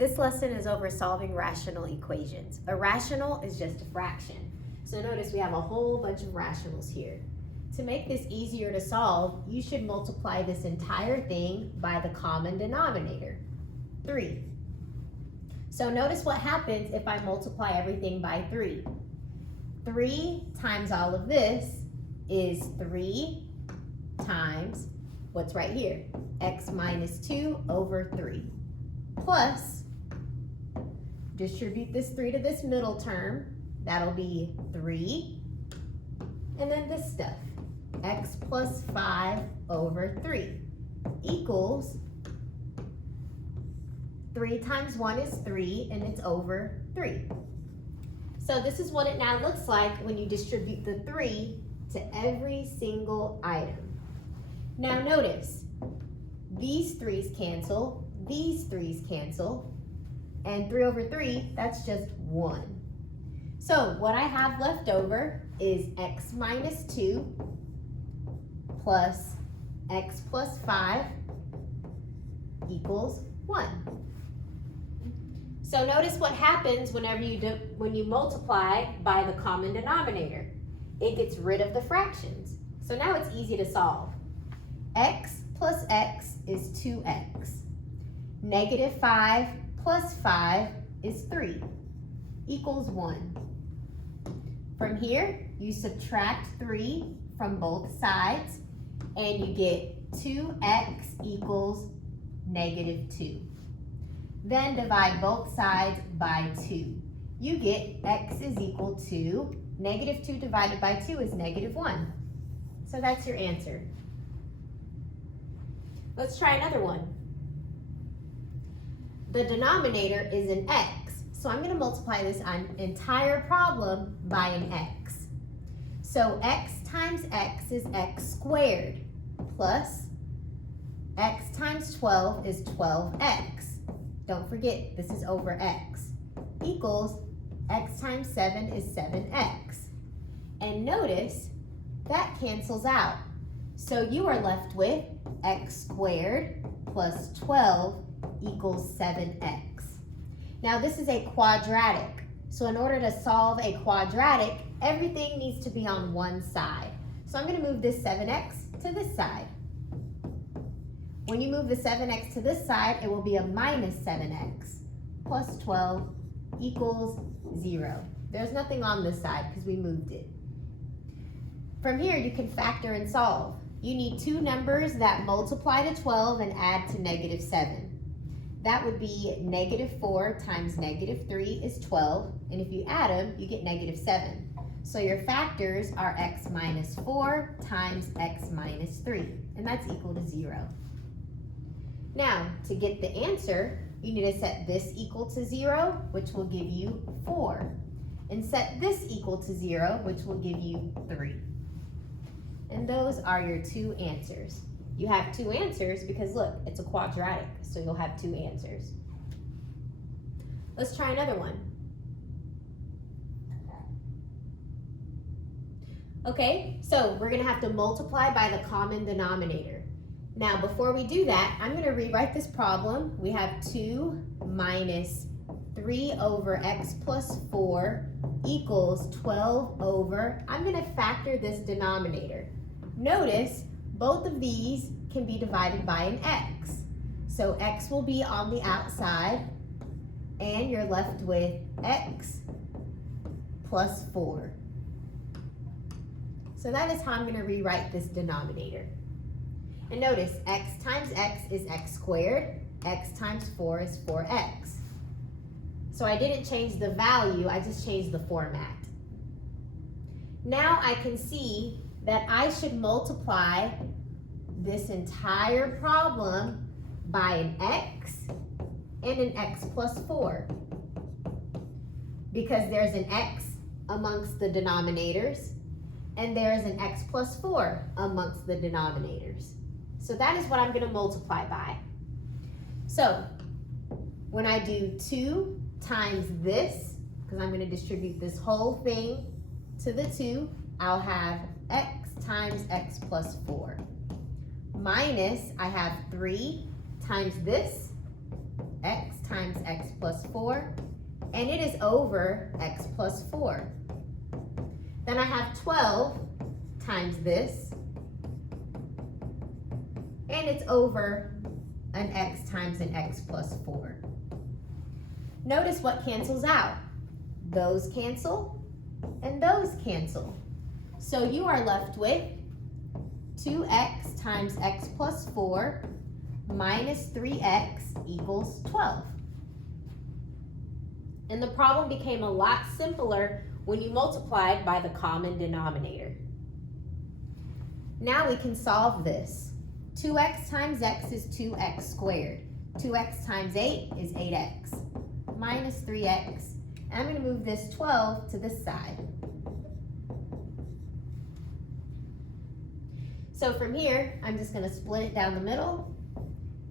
This lesson is over solving rational equations. A rational is just a fraction. So notice we have a whole bunch of rationals here. To make this easier to solve, you should multiply this entire thing by the common denominator, 3. So notice what happens if I multiply everything by 3. 3 times all of this is 3 times what's right here, x minus 2 over 3, plus, distribute this 3 to this middle term, that'll be 3, and then this stuff, x plus 5 over 3 equals 3 times 1 is 3, and it's over 3. So this is what it now looks like when you distribute the 3 to every single item. Now notice, these 3's cancel, these 3's cancel, and 3 over 3, that's just 1. So what I have left over is x minus 2 plus x plus 5 equals 1. So notice what happens when you multiply by the common denominator. It gets rid of the fractions. So now it's easy to solve. X plus x is 2x. Negative 5 plus 5 is 3, equals 1. From here, you subtract 3 from both sides, and you get 2x equals negative 2. Then divide both sides by 2. You get x is equal to negative 2 divided by 2 is negative 1. So that's your answer. Let's try another one. The denominator is an x, so I'm going to multiply this entire problem by an x. So x times x is x squared, plus x times 12 is 12x. Don't forget, this is over x, equals x times 7 is 7x. And notice, that cancels out. So you are left with x squared plus 12 equals 7x. Now this is a quadratic. So in order to solve a quadratic, everything needs to be on one side. So I'm going to move this 7x to this side. When you move the 7x to this side, it will be a minus 7x plus 12 equals 0. There's nothing on this side because we moved it. From here, you can factor and solve. You need two numbers that multiply to 12 and add to negative 7. That would be negative 4 times negative 3 is 12, and if you add them, you get negative 7. So your factors are x minus 4 times x minus 3, and that's equal to 0. Now, to get the answer, you need to set this equal to 0, which will give you 4, and set this equal to 0, which will give you 3. And those are your two answers. You have two answers because look, it's a quadratic, so you'll have two answers. Let's try another one. Okay, so we're gonna have to multiply by the common denominator. Now, before we do that, I'm gonna rewrite this problem. We have 2 minus 3 over x plus 4 equals 12 over, I'm gonna factor this denominator. Notice, both of these can be divided by an x. So x will be on the outside, and you're left with x plus 4. So that is how I'm gonna rewrite this denominator. And notice, x times x is x squared, x times 4 is 4x. So I didn't change the value, I just changed the format. Now I can see that I should multiply this entire problem by an x and an x plus 4. Because there's an x amongst the denominators, and there's an x plus 4 amongst the denominators. So that is what I'm going to multiply by. So when I do 2 times this, because I'm going to distribute this whole thing to the 2, I'll have x times x plus 4. Minus, I have 3 times this, x times x plus 4, and it is over x plus 4. Then I have 12 times this, and it's over an x times an x plus 4. Notice what cancels out. Those cancel, and those cancel. So you are left with 2x times x plus 4 minus 3x equals 12. And the problem became a lot simpler when you multiplied by the common denominator. Now we can solve this. 2x times x is 2x squared. 2x times 8 is 8x minus 3x. And I'm going to move this 12 to this side. So from here, I'm just going to split it down the middle.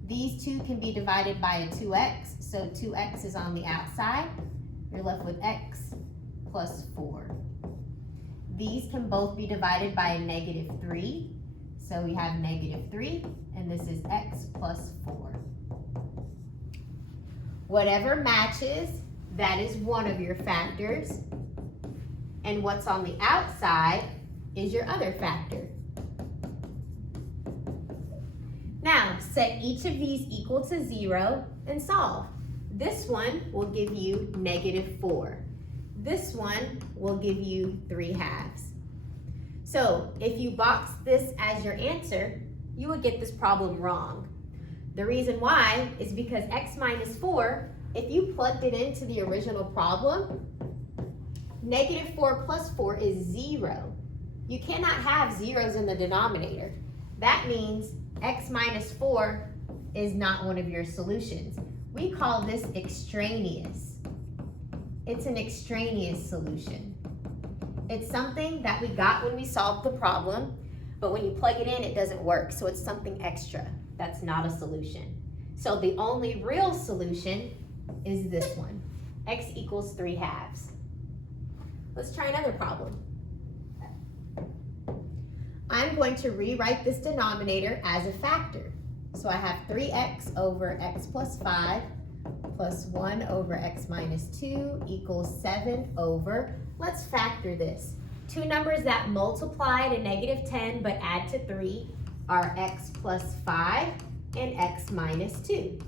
These two can be divided by a 2x, so 2x is on the outside. You're left with x plus 4. These can both be divided by a negative 3, so we have negative 3, and this is x plus 4. Whatever matches, that is one of your factors, and what's on the outside is your other factor. Now, set each of these equal to 0 and solve. This one will give you negative 4. This one will give you 3/2. So, if you box this as your answer, you would get this problem wrong. The reason why is because x minus 4, if you plugged it into the original problem, negative 4 plus 4 is 0. You cannot have zeros in the denominator. That means x minus 4 is not one of your solutions. We call this extraneous. It's an extraneous solution. It's something that we got when we solved the problem, but when you plug it in, it doesn't work. So it's something extra. That's not a solution. So the only real solution is this one. X equals 3/2. Let's try another problem. I'm going to rewrite this denominator as a factor. So I have 3x over x plus 5 plus 1 over x minus 2 equals 7 over, let's factor this. Two numbers that multiply to negative 10 but add to 3 are x plus 5 and x minus 2.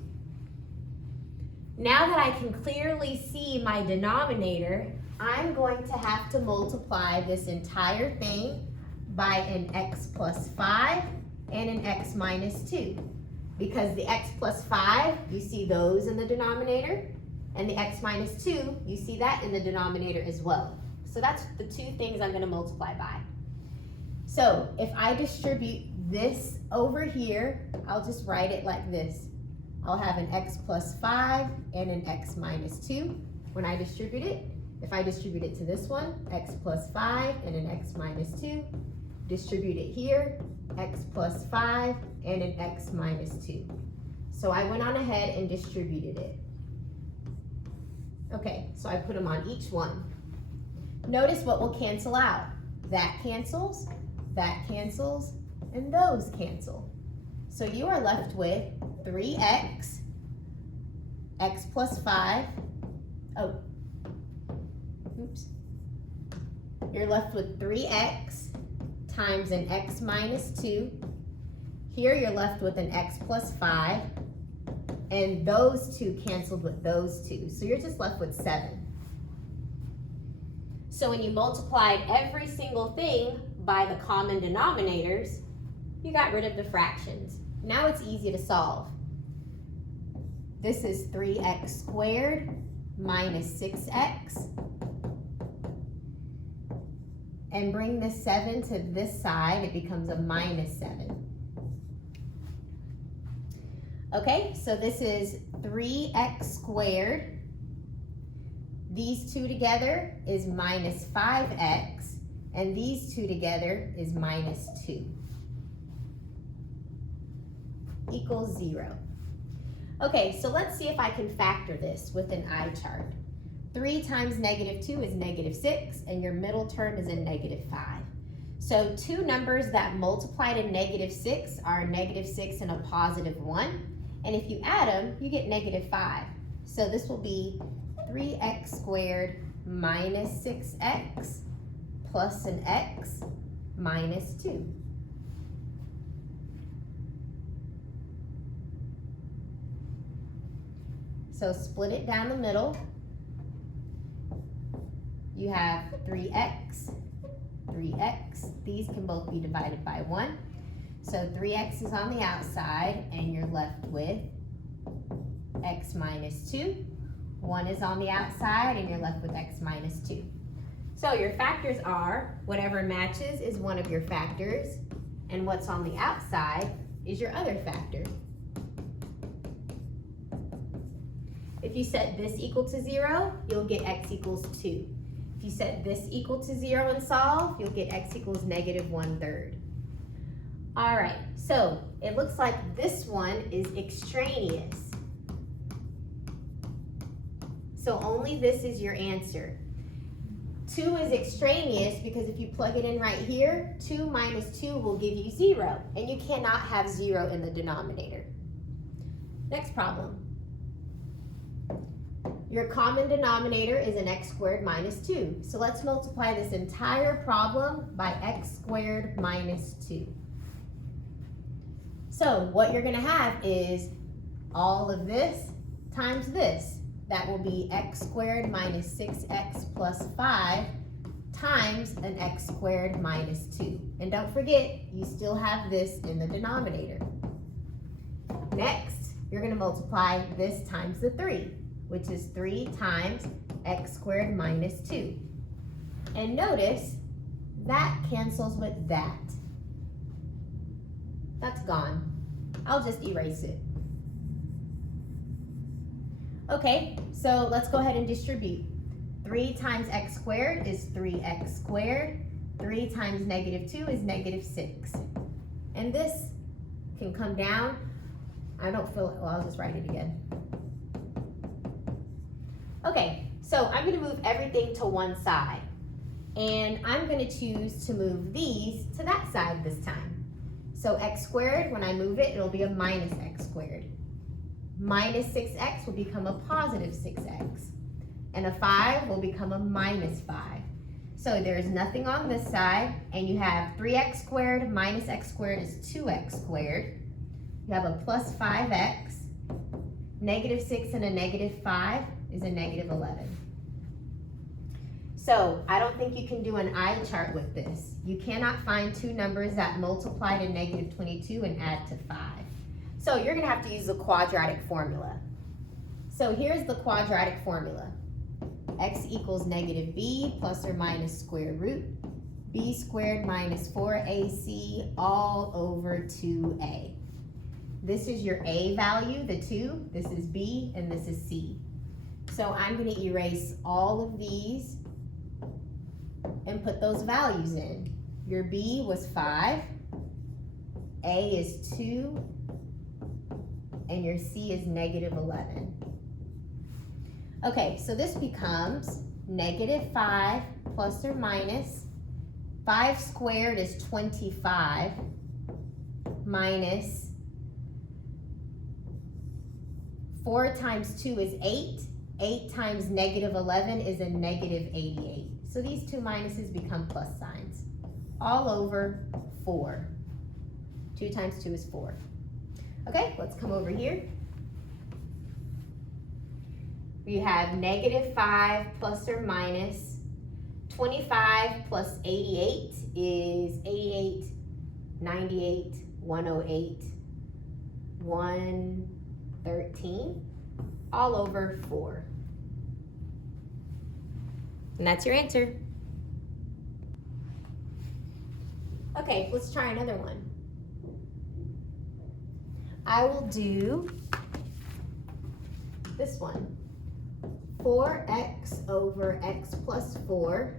Now that I can clearly see my denominator, I'm going to have to multiply this entire thing by an x plus 5 and an x minus 2. Because the x plus 5, you see those in the denominator, and the x minus 2, you see that in the denominator as well. So that's the two things I'm going to multiply by. So if I distribute this over here, I'll just write it like this. I'll have an x plus 5 and an x minus 2 when I distribute it. If I distribute it to this one, x plus 5 and an x minus 2. Distribute it here, x plus 5 and an x minus 2. So I went on ahead and distributed it. Okay, so I put them on each one. Notice what will cancel out. That cancels, and those cancel. So you are left with 3x, x plus 5, you're left with 3x times an x minus 2. Here you're left with an x plus 5, and those two canceled with those two. So you're just left with 7. So when you multiplied every single thing by the common denominators, you got rid of the fractions. Now it's easy to solve. This is 3x squared minus 6x. And bring this 7 to this side, it becomes a minus 7. Okay, so this is 3x squared. These two together is minus 5x, and these two together is minus 2. Equals 0. Okay, so let's see if I can factor this with an eye chart. 3 times negative 2 is negative 6, and your middle term is a negative 5. So two numbers that multiply to negative 6 are negative 6 and a positive 1. And if you add them, you get negative 5. So this will be 3x squared minus 6x plus an x minus 2. So split it down the middle. You have 3x, 3x. These can both be divided by 1. So 3x is on the outside, and you're left with x minus 2. 1 is on the outside, and you're left with x minus 2. So your factors are, whatever matches is one of your factors, and what's on the outside is your other factor. If you set this equal to 0, you'll get x equals 2. If you set this equal to 0 and solve, you'll get x equals negative 1/3. All right, so it looks like this one is extraneous. So only this is your answer. 2 is extraneous because if you plug it in right here, 2 minus 2 will give you 0, and you cannot have 0 in the denominator. Next problem. Your common denominator is an x squared minus 2. So let's multiply this entire problem by x squared minus 2. So what you're going to have is all of this times this. That will be x squared minus 6x plus 5 times an x squared minus 2. And don't forget, you still have this in the denominator. Next, you're going to multiply this times the 3. Which is 3 times x squared minus 2. And notice, that cancels with that. That's gone. I'll just erase it. Okay, so let's go ahead and distribute. 3 times x squared is 3x squared. 3 times negative 2 is negative 6. And this can come down. I don't feel it, well, I'll just write it again. Okay, so I'm going to move everything to one side, and I'm going to choose to move these to that side this time. So x squared, when I move it, it'll be a minus x squared. Minus 6x will become a positive 6x, and a 5 will become a minus 5. So there's nothing on this side, and you have 3x squared minus x squared is 2x squared. You have a plus 5x, negative 6 and a negative 5 is a negative 11. So I don't think you can do an eye chart with this. You cannot find two numbers that multiply to negative 22 and add to 5. So you're going to have to use the quadratic formula. So here's the quadratic formula. X equals negative b plus or minus square root b squared minus 4ac all over 2a. This is your a value, the 2. This is b, and this is c. So I'm going to erase all of these and put those values in. Your b was 5, a is 2, and your c is negative 11. Okay, so this becomes negative 5 plus or minus 5 squared is 25 minus 4 times 2 is 8. 8 times negative 11 is a negative 88. So these two minuses become plus signs. All over 4. 2 times 2 is 4. Okay, let's come over here. We have negative 5 plus or minus 25 plus 88 is 88, 98, 108, 113, all over 4. And that's your answer. Okay, let's try another one. I will do this one. 4x over x plus 4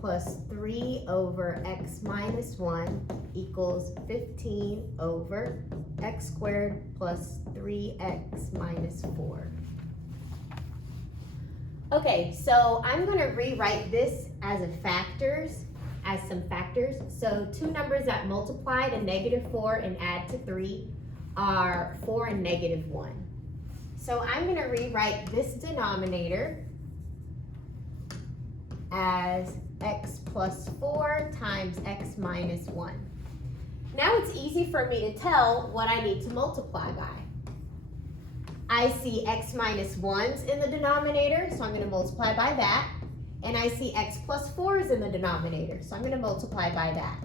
plus 3 over x minus 1 equals 15 over x squared plus 3x minus 4. Okay, so I'm going to rewrite this as some factors. So two numbers that multiply to negative 4 and add to 3 are 4 and negative 1. So I'm going to rewrite this denominator as x plus 4 times x minus 1. Now it's easy for me to tell what I need to multiply by. I see x minus 1's in the denominator, so I'm going to multiply by that. And I see x plus 4 is in the denominator, so I'm going to multiply by that.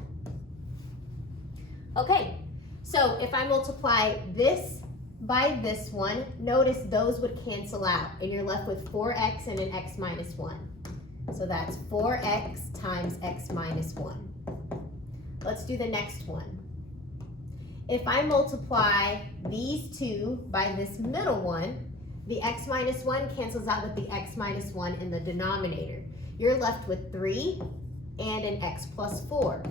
Okay, so if I multiply this by this one, notice those would cancel out, and you're left with 4x and an x minus 1. So that's 4x times x minus 1. Let's do the next one. If I multiply these two by this middle one, the x minus 1 cancels out with the x minus 1 in the denominator. You're left with 3 and an x plus 4.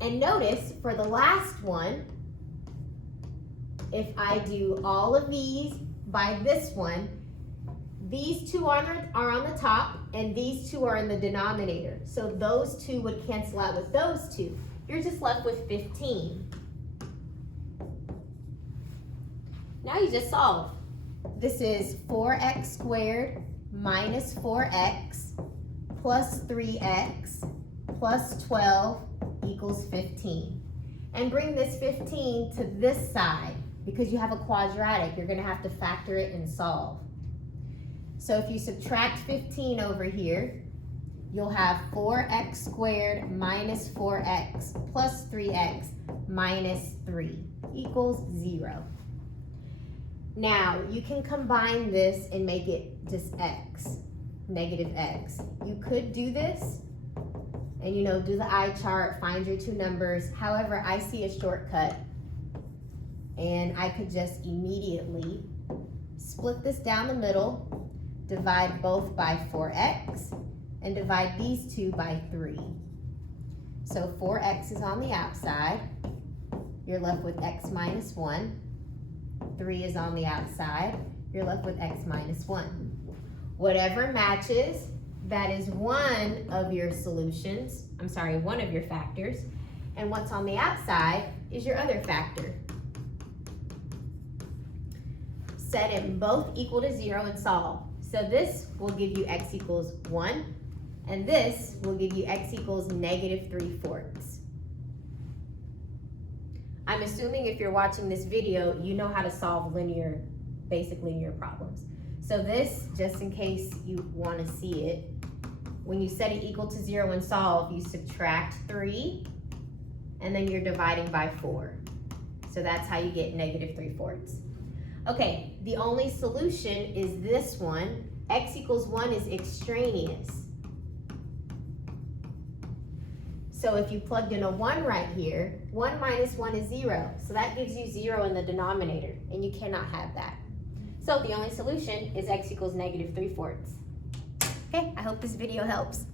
And notice for the last one, if I do all of these by this one, these two are on the top and these two are in the denominator. So those two would cancel out with those two. You're just left with 15. Now you just solve. This is 4x squared minus 4x plus 3x plus 12 equals 15. And bring this 15 to this side. Because you have a quadratic, you're going to have to factor it and solve. So if you subtract 15 over here, you'll have 4x squared minus 4x plus 3x minus 3 equals 0. Now, you can combine this and make it just x, negative x. You could do this and, do the eye chart, find your two numbers. However, I see a shortcut. And I could just immediately split this down the middle, divide both by 4x, and divide these two by 3. So 4x is on the outside. You're left with x minus 1. 3 is on the outside. You're left with x minus 1. Whatever matches, that is one of your solutions. One of your factors. And what's on the outside is your other factor. Set them both equal to 0 and solve. So this will give you x equals 1, and this will give you x equals negative 3/4. I'm assuming if you're watching this video, you know how to solve basic linear problems. So this, just in case you want to see it, when you set it equal to 0 and solve, you subtract 3, and then you're dividing by 4. So that's how you get negative 3/4. Okay, the only solution is this one. X equals 1 is extraneous. So if you plugged in a 1 right here, 1 minus 1 is 0. So that gives you 0 in the denominator, and you cannot have that. So the only solution is x equals negative 3/4. Okay, I hope this video helps.